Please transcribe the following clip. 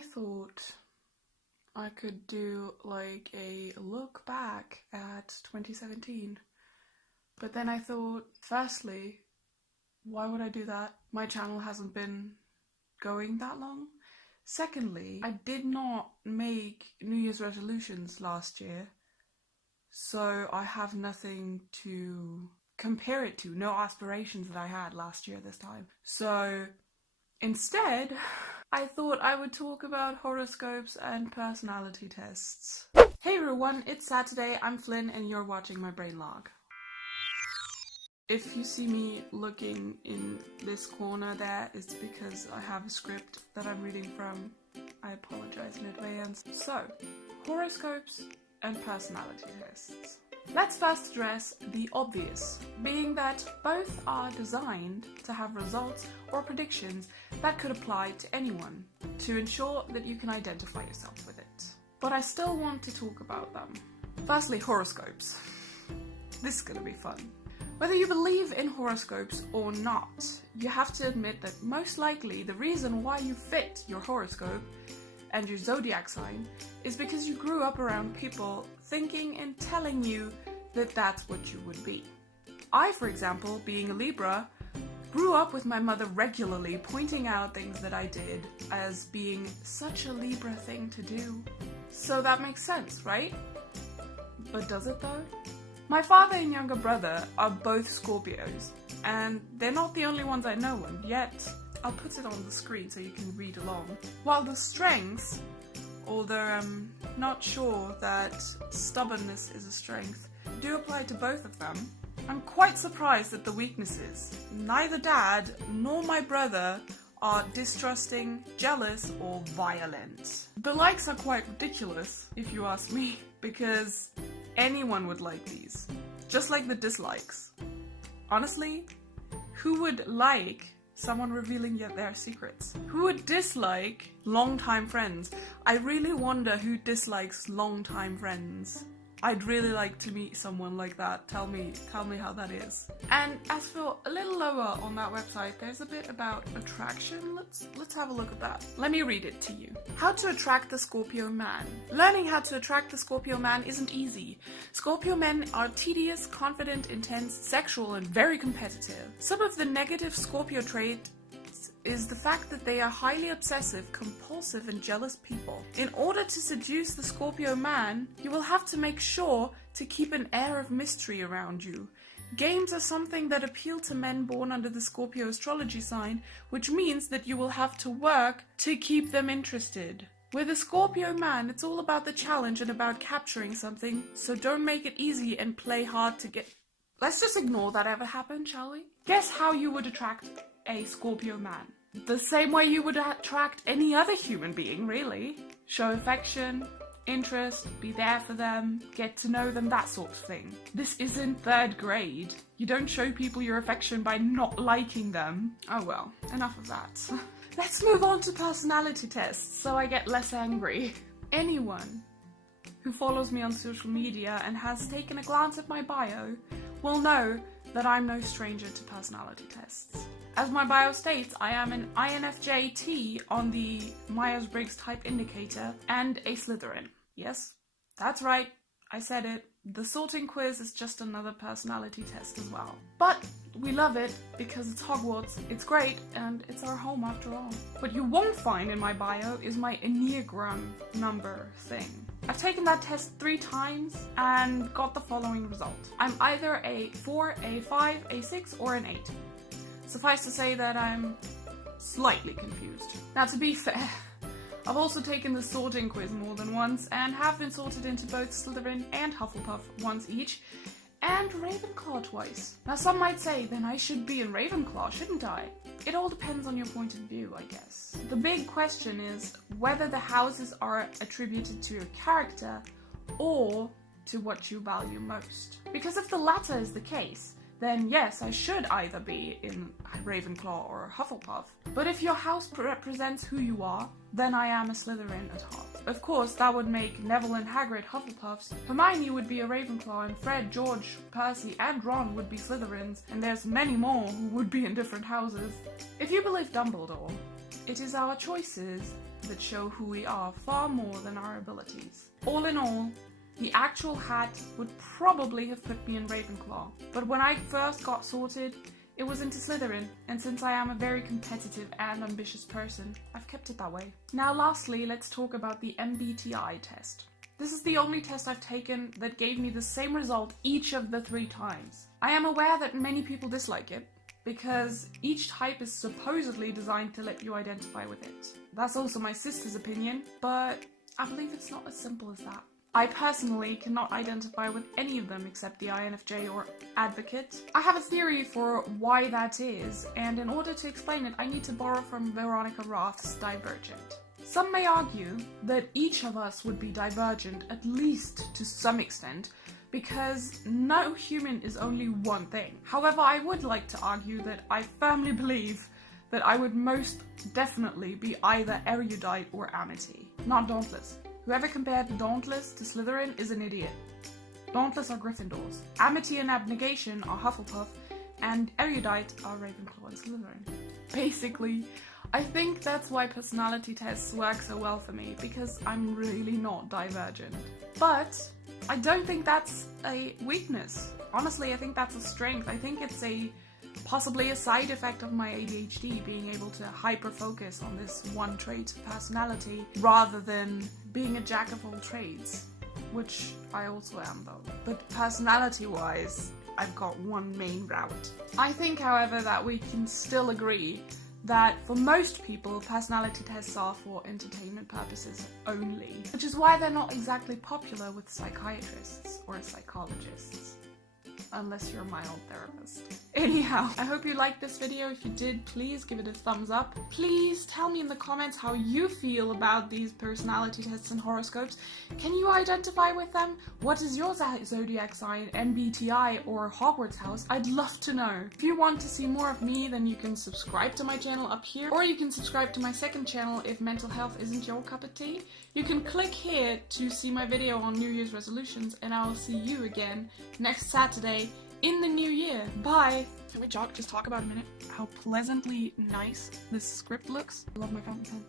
I thought I could do like a look back at 2017. But then I thought, firstly, why would I do that? My channel hasn't been going that long. Secondly, I did not make New Year's resolutions last year, so I have nothing to compare it to, no aspirations that I had last year this time. So instead, I thought I would talk about horoscopes and personality tests. Hey everyone, it's Saturday, I'm Flynn and you're watching my BrainLog. If you see me looking in this corner there, it's because I have a script that I'm reading from. I apologize in advance. So, horoscopes and personality tests. Let's first address the obvious, being that both are designed to have results or predictions that could apply to anyone, to ensure that you can identify yourself with it. But I still want to talk about them. Firstly, horoscopes. This is gonna be fun. Whether you believe in horoscopes or not, you have to admit that most likely the reason why you fit your horoscope and your zodiac sign is because you grew up around people thinking and telling you that that's what you would be. I, for example, being a Libra, grew up with my mother regularly pointing out things that I did as being such a Libra thing to do. So that makes sense, right? But does it though? My father and younger brother are both Scorpios, and they're not the only ones I know, and yet I'll put it on the screen so you can read along. While the strengths, although I'm not sure that stubbornness is a strength, do apply to both of them, I'm quite surprised at the weaknesses. Neither Dad nor my brother are distrusting, jealous, or violent. The likes are quite ridiculous, if you ask me, because anyone would like these, just like the dislikes. Honestly, who would like someone revealing their secrets? Who would dislike longtime friends? I really wonder who dislikes longtime friends. I'd really like to meet someone like that. Tell me how that is. And as for a little lower on that website, there's a bit about attraction. Let's have a look at that. Let me read it to you. How to attract the Scorpio man. Learning how to attract the Scorpio man isn't easy. Scorpio men are tedious, confident, intense, sexual, and very competitive. Some of the negative Scorpio traits is the fact that they are highly obsessive, compulsive, and jealous people. In order to seduce the Scorpio man, you will have to make sure to keep an air of mystery around you. Games are something that appeal to men born under the Scorpio astrology sign, which means that you will have to work to keep them interested. With a Scorpio man, it's all about the challenge and about capturing something, so don't make it easy and play hard to get... Let's just ignore that ever happened, shall we? Guess how you would attract a Scorpio man. The same way you would attract any other human being, really. Show affection, interest, be there for them, get to know them, that sort of thing. This isn't 3rd grade. You don't show people your affection by not liking them. Oh well, enough of that. Let's move on to personality tests so I get less angry. Anyone who follows me on social media and has taken a glance at my bio will know that I'm no stranger to personality tests. As my bio states, I am an INFJ-T on the Myers-Briggs type indicator and a Slytherin. Yes, that's right, I said it. The sorting quiz is just another personality test as well. But we love it because it's Hogwarts, it's great, and it's our home after all. What you won't find in my bio is my Enneagram number thing. I've taken that test 3 times and got the following result. I'm either a 4, a 5, a 6, or an 8. Suffice to say that I'm slightly confused. Now, to be fair, I've also taken the sorting quiz more than once and have been sorted into both Slytherin and Hufflepuff once each, and Ravenclaw twice. Now, some might say, then I should be in Ravenclaw, shouldn't I? It all depends on your point of view, I guess. The big question is whether the houses are attributed to your character or to what you value most. Because if the latter is the case, then yes, I should either be in Ravenclaw or Hufflepuff. But if your house represents who you are, then I am a Slytherin at heart. Of course, that would make Neville and Hagrid Hufflepuffs, Hermione would be a Ravenclaw, and Fred, George, Percy, and Ron would be Slytherins, and there's many more who would be in different houses. If you believe Dumbledore, it is our choices that show who we are far more than our abilities. All in all, the actual hat would probably have put me in Ravenclaw, but when I first got sorted, it was into Slytherin, and since I am a very competitive and ambitious person, I've kept it that way. Now lastly, let's talk about the MBTI test. This is the only test I've taken that gave me the same result each of the 3 times. I am aware that many people dislike it, because each type is supposedly designed to let you identify with it. That's also my sister's opinion, but I believe it's not as simple as that. I personally cannot identify with any of them except the INFJ or Advocate. I have a theory for why that is, and in order to explain it, I need to borrow from Veronica Roth's Divergent. Some may argue that each of us would be divergent, at least to some extent, because no human is only one thing. However, I would like to argue that I firmly believe that I would most definitely be either erudite or amity, not dauntless. Whoever compared the Dauntless to Slytherin is an idiot. Dauntless are Gryffindors, Amity and Abnegation are Hufflepuff, and Erudite are Ravenclaw and Slytherin. Basically, I think that's why personality tests work so well for me, because I'm really not divergent. But I don't think that's a weakness. Honestly, I think that's a strength. I think it's possibly a side effect of my ADHD, being able to hyper-focus on this one trait of personality rather than being a jack of all trades, which I also am though. But personality-wise, I've got one main route. I think, however, that we can still agree that for most people, personality tests are for entertainment purposes only, which is why they're not exactly popular with psychiatrists or psychologists. Unless you're a mild therapist. Anyhow, I hope you liked this video. If you did, please give it a thumbs up. Please tell me in the comments how you feel about these personality tests and horoscopes. Can you identify with them? What is your zodiac sign, MBTI, or Hogwarts house? I'd love to know. If you want to see more of me, then you can subscribe to my channel up here, or you can subscribe to my second channel if mental health isn't your cup of tea. You can click here to see my video on New Year's resolutions, and I will see you again next Saturday in the new year. Bye! Can we just talk about a minute how pleasantly nice this script looks? I love my fountain pen.